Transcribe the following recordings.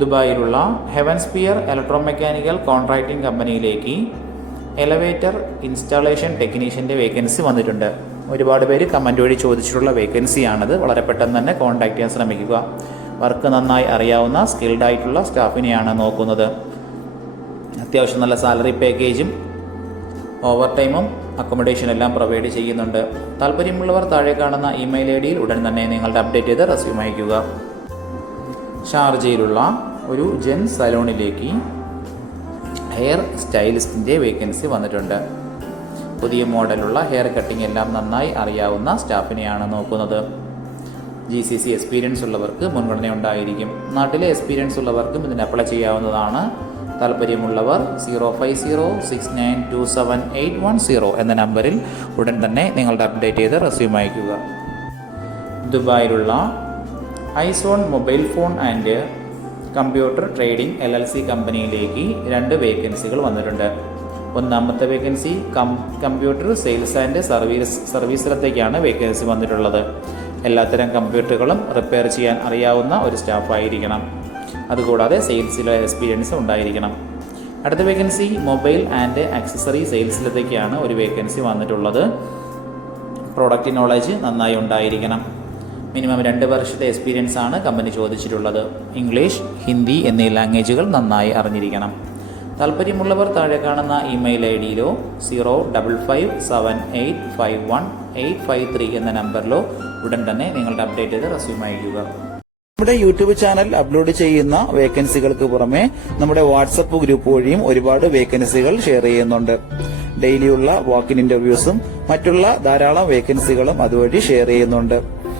ദുബായിലുള്ള Heavenspear electro mechanical contracting കമ്പനിയിലേക്ക് elevator installation ടെക്നീഷ്യന്റെ vacancy വന്നിട്ടുണ്ട്. ഒരുപാട് പേര് കമന്റ് വഴി ചോദിച്ചിട്ടുള്ള വേക്കൻസിയാണത്. വളരെ പെട്ടെന്ന് തന്നെ കോൺടാക്ട് ചെയ്യാൻ ശ്രമിക്കുക. വർക്ക് നന്നായി അറിയാവുന്ന സ്കിൽഡ് ആയിട്ടുള്ള സ്റ്റാഫിനെയാണ് നോക്കുന്നത്. അത്യാവശ്യം നല്ല സാലറി പാക്കേജും ഓവർ ടൈമും അക്കോമഡേഷൻ എല്ലാം പ്രൊവൈഡ് ചെയ്യുന്നുണ്ട്. താല്പര്യമുള്ളവർ താഴെ കാണുന്ന ഇമെയിൽ ഐ ഡിയിൽ ഉടൻ തന്നെ നിങ്ങളുടെ അപ്ഡേറ്റ് ചെയ്ത് റെസ്യൂം അയയ്ക്കുക. ഷാർജയിലുള്ള ഒരു ജെൻ സലോണിലേക്ക് ഹെയർ സ്റ്റൈലിസ്റ്റിന്റെ വേക്കൻസി വന്നിട്ടുണ്ട്. പുതിയ മോഡലുള്ള ഹെയർ കട്ടിംഗ് എല്ലാം നന്നായി അറിയാവുന്ന സ്റ്റാഫിനെയാണ് നോക്കുന്നത്. ജി സി സി എക്സ്പീരിയൻസ് ഉള്ളവർക്ക് മുൻഗണന ഉണ്ടായിരിക്കും. നാട്ടിലെ എക്സ്പീരിയൻസ് ഉള്ളവർക്കും ഇതിന് അപ്ലൈ ചെയ്യാവുന്നതാണ്. താല്പര്യമുള്ളവർ zero five zero six nine two seven eight one zero എന്ന നമ്പറിൽ ഉടൻ തന്നെ നിങ്ങളുടെ അപ്ഡേറ്റ് ചെയ്ത് റെസ്യൂം അയയ്ക്കുക. ദുബായിലുള്ള iZone mobile phone and computer trading L L C കമ്പനിയിലേക്ക് രണ്ട് വേക്കൻസികൾ വന്നിട്ടുണ്ട്. ഒന്നാമത്തെ vacancy com computer sales and service സർവീസിലത്തേക്കാണ് vacancy വന്നിട്ടുള്ളത്. എല്ലാത്തരം കമ്പ്യൂട്ടറുകളും റിപ്പയർ ചെയ്യാൻ അറിയാവുന്ന ഒരു സ്റ്റാഫ് ആയിരിക്കണം അതുകൂടാതെ സെയിൽസിലെ എക്സ്പീരിയൻസ് ഉണ്ടായിരിക്കണം. അടുത്ത വേക്കൻസി മൊബൈൽ ആൻഡ് ആക്സസറി സെയിൽസിലത്തേക്കാണ് ഒരു വേക്കൻസി വന്നിട്ടുള്ളത്. പ്രോഡക്റ്റ് നോളജ് നന്നായി ഉണ്ടായിരിക്കണം. മിനിമം രണ്ട് വർഷത്തെ എക്സ്പീരിയൻസ് ആണ് കമ്പനി ചോദിച്ചിട്ടുള്ളത്. ഇംഗ്ലീഷ് ഹിന്ദി എന്നീ ലാംഗ്വേജുകൾ നന്നായി അറിഞ്ഞിരിക്കണം. താല്പര്യമുള്ളവർ താഴെ കാണുന്ന email I ഡിയിലോ zero double five seven eight five one eight five three എന്ന നമ്പറിലോ ഉടൻ തന്നെ നിങ്ങളുടെ അപ്ഡേറ്റ് ചെയ്ത് റെസ്യൂം അയക്കുക നമ്മുടെ യൂട്യൂബ് ചാനൽ അപ്ലോഡ് ചെയ്യുന്ന വേക്കൻസികൾക്ക് പുറമെ നമ്മുടെ വാട്സപ്പ് ഗ്രൂപ്പ് വഴിയും ഒരുപാട് വേക്കൻസികൾ ഷെയർ ചെയ്യുന്നുണ്ട്. ഡെയിലിയുള്ള വാക്കിൻ ഇന്റർവ്യൂസും മറ്റുള്ള ധാരാളം വേക്കൻസികളും അതുവഴി ഷെയർ ചെയ്യുന്നുണ്ട്.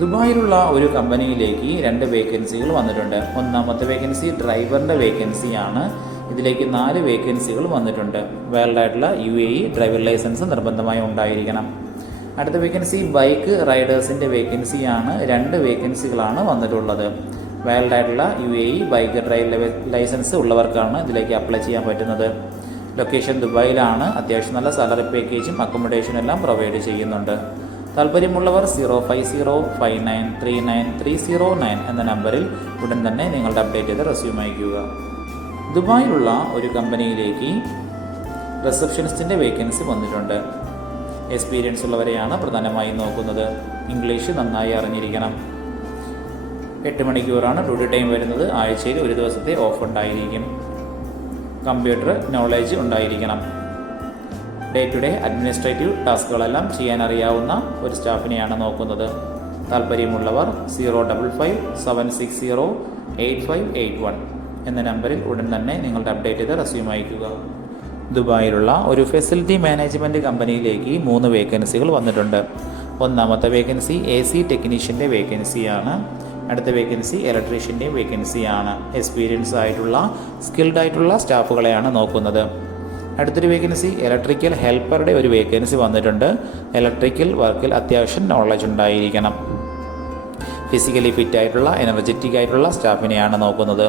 ദുബായിലുള്ള ഒരു കമ്പനിയിലേക്ക് രണ്ട് വേക്കൻസികൾ വന്നിട്ടുണ്ട്. ഒന്നാമത്തെ വേക്കൻസി ഡ്രൈവറിന്റെ വേക്കൻസിയാണ് ഇതിലേക്ക് നാല് വേക്കൻസികൾ വന്നിട്ടുണ്ട്. വേൾഡ് ആയിട്ടുള്ള U A E driver license നിർബന്ധമായി ഉണ്ടായിരിക്കണം. അടുത്ത വേക്കൻസി ബൈക്ക് റൈഡേഴ്സിന്റെ വേക്കൻസിയാണ് രണ്ട് വേക്കൻസികളാണ് വന്നിട്ടുള്ളത്. വേൾഡ് ആയിട്ടുള്ള U A E bike drive license ഉള്ളവർക്കാണ് ഇതിലേക്ക് അപ്ലൈ ചെയ്യാൻ പറ്റുന്നത്. ലൊക്കേഷൻ ദുബായിലാണ്. അത്യാവശ്യം നല്ല സാലറി പാക്കേജും അക്കോമഡേഷനും എല്ലാം പ്രൊവൈഡ് ചെയ്യുന്നുണ്ട്. താല്പര്യമുള്ളവർ zero five zero five nine three nine three zero nine എന്ന നമ്പറിൽ ഉടൻ തന്നെ നിങ്ങളുടെ അപ്ഡേറ്റ് ചെയ്ത റെസ്യൂം അയക്കുക ദുബായിലുള്ള ഒരു കമ്പനിയിലേക്ക് റിസപ്ഷനിസ്റ്റിന്റെ വേക്കൻസി വന്നിട്ടുണ്ട്. എക്സ്പീരിയൻസ് ഉള്ളവരെയാണ് പ്രധാനമായും നോക്കുന്നത്. ഇംഗ്ലീഷ് നന്നായി അറിഞ്ഞിരിക്കണം. എട്ട് മണിക്കൂറാണ് ഡ്യൂട്ടി ടൈം വരുന്നത്. ആഴ്ചയിൽ ഒരു ദിവസത്തെ ഓഫ് ഉണ്ടായിരിക്കും. കമ്പ്യൂട്ടർ നോളേജ് ഉണ്ടായിരിക്കണം. ഡേ ടു ഡേ അഡ്മിനിസ്ട്രേറ്റീവ് ടാസ്കുകളെല്ലാം ചെയ്യാൻ അറിയാവുന്ന ഒരു സ്റ്റാഫിനെയാണ് നോക്കുന്നത്. താല്പര്യമുള്ളവർ zero double five seven six zero eight five eight one എന്ന നമ്പറിൽ ഉടൻ തന്നെ നിങ്ങളുടെ അപ്ഡേറ്റ് ചെയ്ത് റെസ്യൂം അയക്കുക ദുബായിലുള്ള ഒരു ഫെസിലിറ്റി മാനേജ്മെന്റ് കമ്പനിയിലേക്ക് മൂന്ന് വേക്കൻസികൾ വന്നിട്ടുണ്ട്. ഒന്നാമത്തെ വേക്കൻസി എ സി ടെക്നീഷ്യന്റെ വേക്കൻസിയാണ് അടുത്ത വേക്കൻസി ഇലക്ട്രീഷ്യന്റെ വേക്കൻസിയാണ് എക്സ്പീരിയൻസ് ആയിട്ടുള്ള സ്കിൽഡ് ആയിട്ടുള്ള സ്റ്റാഫുകളെയാണ് നോക്കുന്നത്. അടുത്തൊരു വേക്കൻസി ഇലക്ട്രിക്കൽ ഹെൽപ്പറുടെ ഒരു വേക്കൻസി വന്നിട്ടുണ്ട്. ഇലക്ട്രിക്കൽ വർക്കിൽ അത്യാവശ്യം നോളജ് ഉണ്ടായിരിക്കണം. ഫിസിക്കലി ഫിറ്റ് ആയിട്ടുള്ള എനർജറ്റിക് ആയിട്ടുള്ള സ്റ്റാഫിനെയാണ് നോക്കുന്നത്.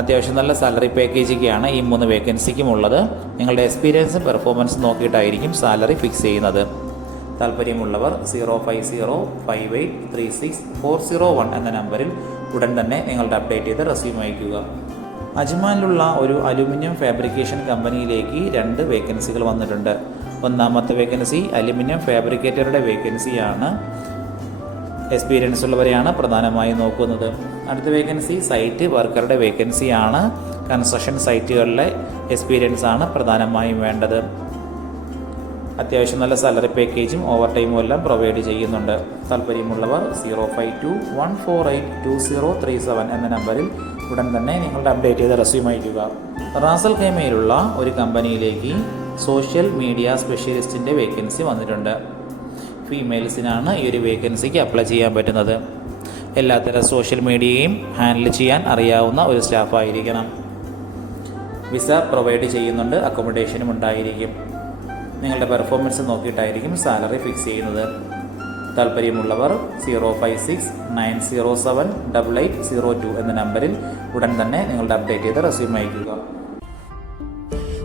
അത്യാവശ്യം നല്ല സാലറി പാക്കേജൊക്കെയാണ് ഈ മൂന്ന് വേക്കൻസിക്കും ഉള്ളത്. നിങ്ങളുടെ എക്സ്പീരിയൻസും പെർഫോമൻസും നോക്കിയിട്ടായിരിക്കും സാലറി ഫിക്സ് ചെയ്യുന്നത്. താല്പര്യമുള്ളവർ zero five zero five eight three six four zero one എന്ന നമ്പറിൽ ഉടൻ തന്നെ നിങ്ങളുടെ അപ്ഡേറ്റ് ചെയ്ത് റെസ്യൂം അയക്കുക അജ്മാനിലുള്ള ഒരു അലുമിനിയം ഫാബ്രിക്കേഷൻ കമ്പനിയിലേക്ക് രണ്ട് വേക്കൻസികൾ വന്നിട്ടുണ്ട്. ഒന്നാമത്തെ വേക്കൻസി അലുമിനിയം ഫാബ്രിക്കേറ്ററുടെ വേക്കൻസിയാണ്. എക്സ്പീരിയൻസ് ഉള്ളവരെയാണ് പ്രധാനമായും നോക്കുന്നത്. അടുത്ത വേക്കൻസി സൈറ്റ് വർക്കറുടെ വേക്കൻസിയാണ്. കൺസ്ട്രക്ഷൻ സൈറ്റുകളിലെ എക്സ്പീരിയൻസ് ആണ് പ്രധാനമായും വേണ്ടത്. അത്യാവശ്യം നല്ല സാലറി പാക്കേജും ഓവർ ടൈമും എല്ലാം പ്രൊവൈഡ് ചെയ്യുന്നുണ്ട്. താല്പര്യമുള്ളവർ zero five two one four eight two zero three seven എന്ന നമ്പറിൽ ഉടൻ തന്നെ നിങ്ങളുടെ അപ്ഡേറ്റ് ചെയ്ത റെസ്യൂം അയക്കുക റാസൽ ഖേമയിലുള്ള ഒരു കമ്പനിയിലേക്ക് സോഷ്യൽ മീഡിയ സ്പെഷ്യലിസ്റ്റിന്റെ വേക്കൻസി വന്നിട്ടുണ്ട്. ഫീമെയിൽസിനാണ് ഈ ഒരു വേക്കൻസിക്ക് അപ്ലൈ ചെയ്യാൻ പറ്റുന്നത്. എല്ലാത്തരം സോഷ്യൽ മീഡിയയും ഹാൻഡിൽ ചെയ്യാൻ അറിയാവുന്ന ഒരു സ്റ്റാഫായിരിക്കണം വിസ പ്രൊവൈഡ് ചെയ്യുന്നുണ്ട് അക്കോമഡേഷനും ഉണ്ടായിരിക്കും. നിങ്ങളുടെ പെർഫോമൻസ് നോക്കിയിട്ടായിരിക്കും സാലറി ഫിക്സ് ചെയ്യുന്നത്. താല്പര്യമുള്ളവർ zero five six nine zero seven double eight zero two എന്ന നമ്പറിൽ ഉടൻ തന്നെ നിങ്ങളുടെ അപ്ഡേറ്റ് ചെയ്ത റെസ്യൂം അയക്കുക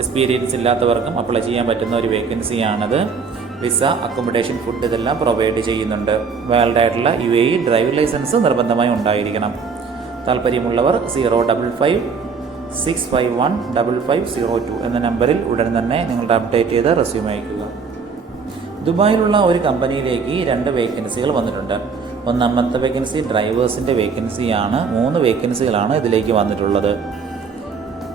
എക്സ്പീരിയൻസ് ഇല്ലാത്തവർക്കും അപ്ലൈ ചെയ്യാൻ പറ്റുന്ന ഒരു വേക്കൻസിയാണത് വിസ അക്കോമഡേഷൻ ഫുഡ് ഇതെല്ലാം പ്രൊവൈഡ് ചെയ്യുന്നുണ്ട്. വാലിഡ് ആയിട്ടുള്ള യു എ ഡ്രൈവിംഗ് ലൈസൻസ് നിർബന്ധമായി ഉണ്ടായിരിക്കണം. താല്പര്യമുള്ളവർ zero double five six five one double five zero two എന്ന നമ്പറിൽ ഉടൻ തന്നെ നിങ്ങളുടെ അപ്ഡേറ്റ് ചെയ്ത് റെസ്യൂം അയക്കുക ദുബായിലുള്ള ഒരു കമ്പനിയിലേക്ക് രണ്ട് വേക്കൻസികൾ വന്നിട്ടുണ്ട്. ഒന്നാമത്തെ വേക്കൻസി ഡ്രൈവേഴ്സിന്റെ വേക്കൻസിയാണ് മൂന്ന് വേക്കൻസികളാണ് ഇതിലേക്ക് വന്നിട്ടുള്ളത്.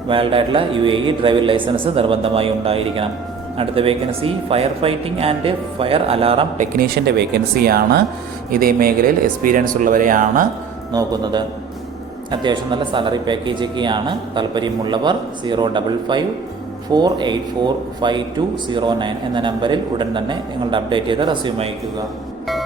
വാലിഡ് ആയിട്ടുള്ള U A E driving licence നിർബന്ധമായി ഉണ്ടായിരിക്കണം. അടുത്ത vacancy fire fighting and fire alarm ടെക്നീഷ്യന്റെ വേക്കൻസിയാണ്. ഇതേ മേഖലയിൽ എക്സ്പീരിയൻസ് ഉള്ളവരെയാണ് നോക്കുന്നത്. അത്യാവശ്യം നല്ല സാലറി പാക്കേജ് ഒക്കെയാണ് താല്പര്യമുള്ളവർ zero double five four eight four five two zero nine എന്ന നമ്പറിൽ ഉടൻ തന്നെ നിങ്ങളുടെ അപ്ഡേറ്റ് ചെയ്ത റെസ്യൂം അയക്കുക